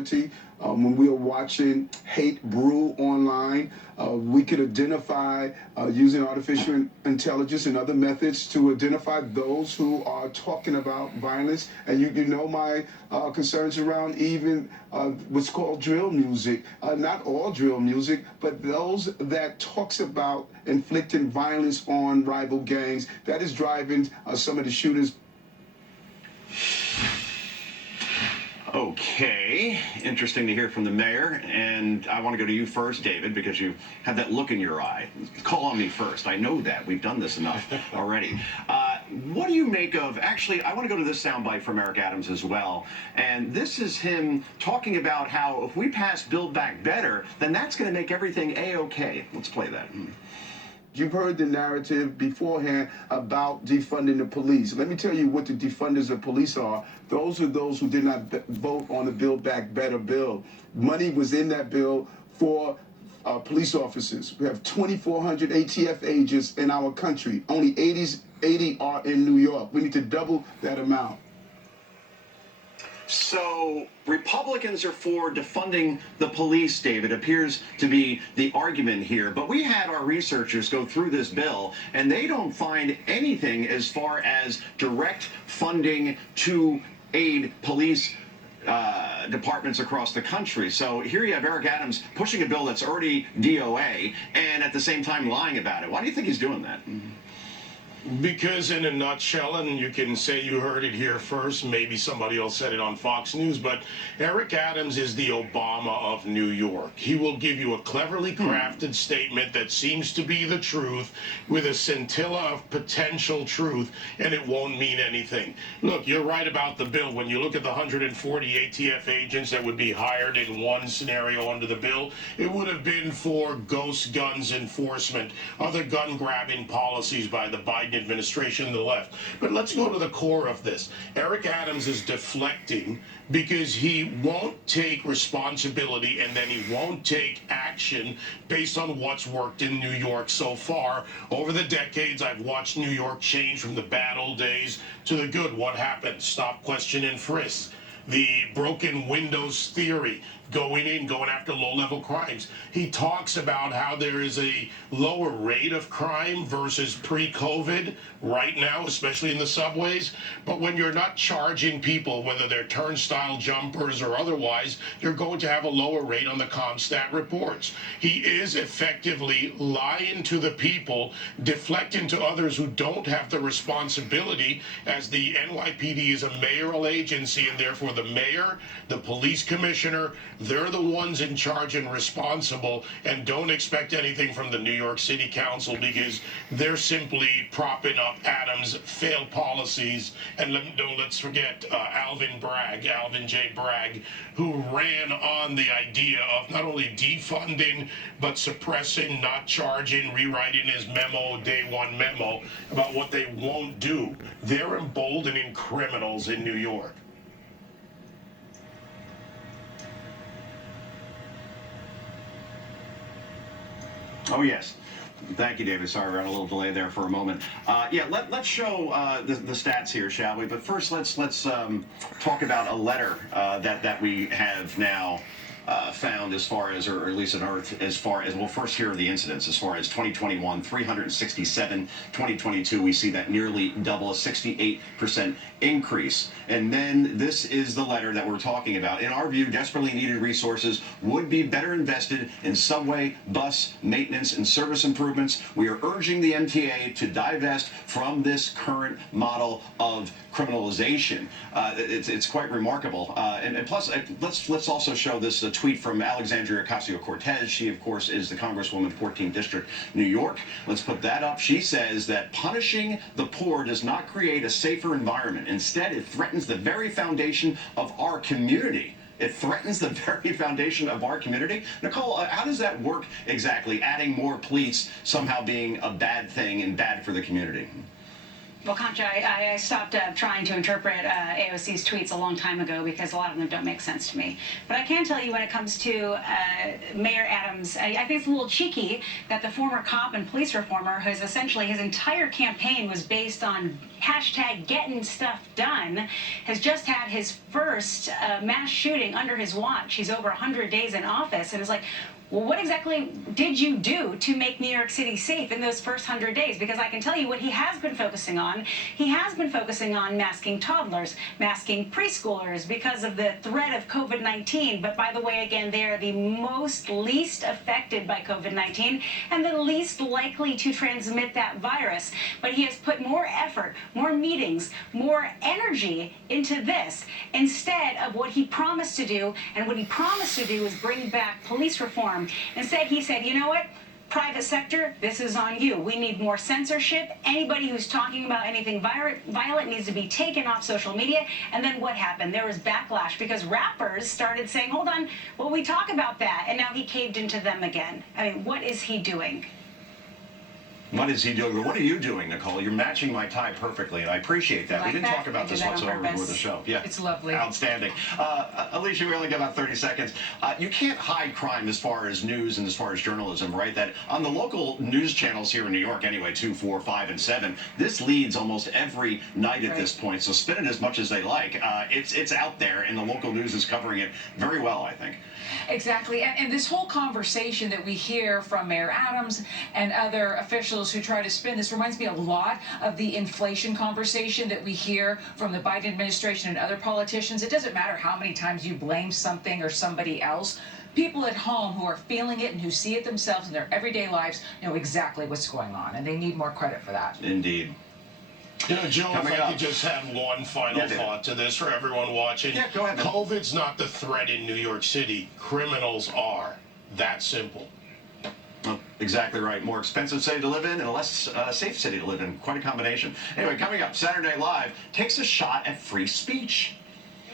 accountability. When we are watching hate brew online, we could identify using artificial intelligence and other methods to identify those who are talking about violence. And you know my concerns around even what's called drill music. Not all drill music, but those that talks about inflicting violence on rival gangs. That is driving some of the shooters. Okay, interesting to hear from the mayor, and I want to go to you first, David, because you have that look in your eye. Call on me first. I know that. We've done this enough already. What do you make of, actually, I want to go to this soundbite from Eric Adams as well, and this is him talking about how if we pass Build Back Better, then that's going to make everything A-okay. Let's play that. You've heard the narrative beforehand about defunding the police. Let me tell you what the defunders of police are. Those are those who did not vote on the Build Back Better bill. Money was in that bill for police officers. We have 2,400 ATF agents in our country. Only 80 are in New York. We need to double that amount. So Republicans are for defunding the police, David, appears to be the argument here. But we had our researchers go through this bill, and they don't find anything as far as direct funding to aid police departments across the country. So here you have Eric Adams pushing a bill that's already DOA and at the same time lying about it. Why do you think he's doing that? Because in a nutshell, and you can say you heard it here first, maybe somebody else said it on Fox News, but Eric Adams is the Obama of New York. He will give you a cleverly crafted statement that seems to be the truth with a scintilla of potential truth, and it won't mean anything. Look, you're right about the bill. When you look at the 140 ATF agents that would be hired in one scenario under the bill, it would have been for ghost guns enforcement, other gun grabbing policies by the Biden administration and the left. But let's go to the core of this. Eric Adams is deflecting because he won't take responsibility and then he won't take action based on what's worked in New York so far. Over the decades, I've watched New York change from the bad old days to the good. What happened? Stop, question, and frisk. The broken windows theory, going after low-level crimes. He talks about how there is a lower rate of crime versus pre-COVID right now, especially in the subways. But when you're not charging people, whether they're turnstile jumpers or otherwise, you're going to have a lower rate on the ComStat reports. He is effectively lying to the people, deflecting to others who don't have the responsibility, as the NYPD is a mayoral agency, and therefore the mayor, the police commissioner, they're the ones in charge and responsible, and don't expect anything from the New York City Council because they're simply propping up Adams' failed policies. And let's forget Alvin J. Bragg, who ran on the idea of not only defunding, but suppressing, not charging, rewriting his memo, day one memo, about what they won't do. They're emboldening criminals in New York. Oh, yes. Thank you, David. Sorry, we're on a little delay there for a moment. Yeah, let's show the stats here, shall we? But first, let's talk about a letter that we have now found as far as, or at least unearthed as far as, we'll first hear the incidents as far as 2021, 367, 2022, we see that nearly double, a 68% increase. And then this is the letter that we're talking about. In our view, desperately needed resources would be better invested in subway, bus, maintenance, and service improvements. We are urging the MTA to divest from this current model of criminalization. It's quite remarkable. And plus, let's also show this tweet from Alexandria Ocasio-Cortez. She, of course, is the Congresswoman, 14th District, New York. Let's put that up. She says that punishing the poor does not create a safer environment. Instead, it threatens the very foundation of our community. It threatens the very foundation of our community. Nicole, how does that work exactly? Adding more police somehow being a bad thing and bad for the community? Well, Concha, I stopped trying to interpret AOC's tweets a long time ago because a lot of them don't make sense to me. But I can tell you when it comes to Mayor Adams, I think it's a little cheeky that the former cop and police reformer, who's essentially his entire campaign was based on hashtag getting stuff done, has just had his first mass shooting under his watch. He's over 100 days in office, and is like, well, what exactly did you do to make New York City safe in those first 100 days? Because I can tell you what he has been focusing on. He has been focusing on masking toddlers, masking preschoolers because of the threat of COVID-19. But by the way, again, they are the least affected by COVID-19 and the least likely to transmit that virus. But he has put more effort, more meetings, more energy into this instead of what he promised to do. And what he promised to do is bring back police reform. Instead, he said, you know what? Private sector, this is on you. We need more censorship. Anybody who's talking about anything violent needs to be taken off social media. And then what happened? There was backlash because rappers started saying, hold on, well, we talk about that. And now he caved into them again. I mean, what is he doing? What is he doing? What are you doing, Nicole? You're matching my tie perfectly, and I appreciate that. We didn't talk about this whatsoever before the show. Yeah, it's lovely. Outstanding. Alicia, we only got about 30 seconds. You can't hide crime as far as news and as far as journalism, right? That on the local news channels here in New York, anyway, 2, 4, 5, and 7, this leads almost every night at this point. So spin it as much as they like. It's out there, and the local news is covering it very well, I think. Exactly, and this whole conversation that we hear from Mayor Adams and other officials who try to spin this reminds me a lot of the inflation conversation that we hear from the Biden administration and other politicians. It doesn't matter how many times you blame something or somebody else. People at home who are feeling it and who see it themselves in their everyday lives know exactly what's going on, and they need more credit for that. Indeed. You know, Joe, Coming if I up. could just have one final thought to this for everyone watching. Yeah, go ahead, man. COVID's not the threat in New York City. Criminals are. That simple. Well, exactly right. More expensive city to live in and a less safe city to live in. Quite a combination. Anyway, coming up, Saturday Night Live takes a shot at free speech.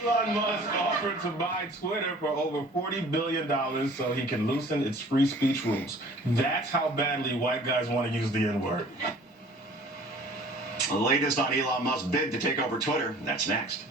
Elon Musk offered to buy Twitter for over $40 billion so he can loosen its free speech rules. That's how badly white guys want to use the N-word. The latest on Elon Musk's bid to take over Twitter. That's next.